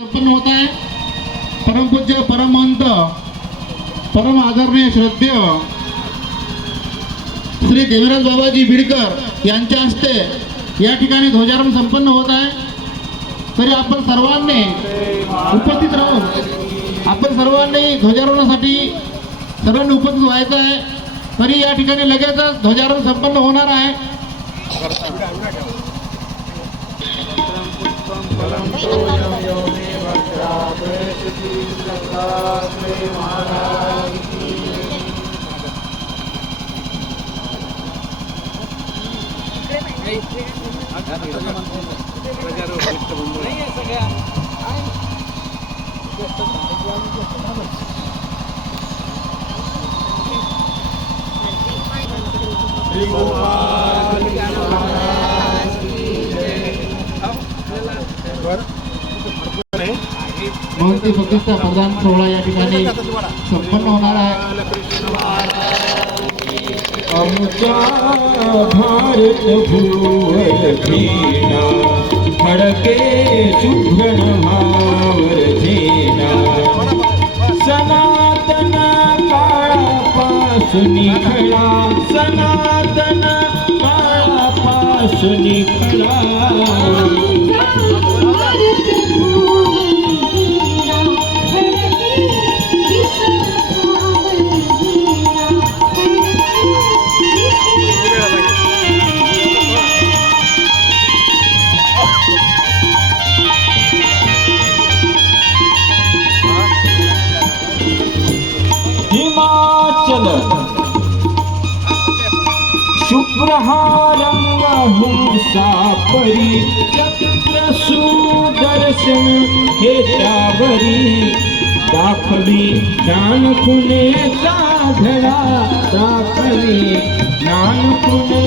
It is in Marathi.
संपन्न होत आहे। परमपूज्य परमहंत परम आदरणीय श्रद्धेय श्री देवराज बाबाजी बिडकर यांच्या हस्ते या ठिकाणी ध्वजारोहण संपन्न होत आहे। तरी आपण सर्वांनी उपस्थित राहून आपण सर्वांनी ध्वजारोहणासाठी सर्वांनी उपस्थित व्हायचं आहे। तरी या ठिकाणी लगेचच ध्वजारोहण संपन्न होणार आहे। महंती प्रतिष्ठा प्रदान सोहळा या ठिकाणी संपन्न होणार आहे। आमचा भारत भूवर झेना खडके शुभ्रण भावर झेना सनातन काळापासून खळा सनातन काळापासून खळा हिमाचल शुभ्र रंग हुंसा परी चक्र सुदर्शन हे त्यावरी दाखवी ज्ञान कुणेचा धडा दाखवी ज्ञान कुणे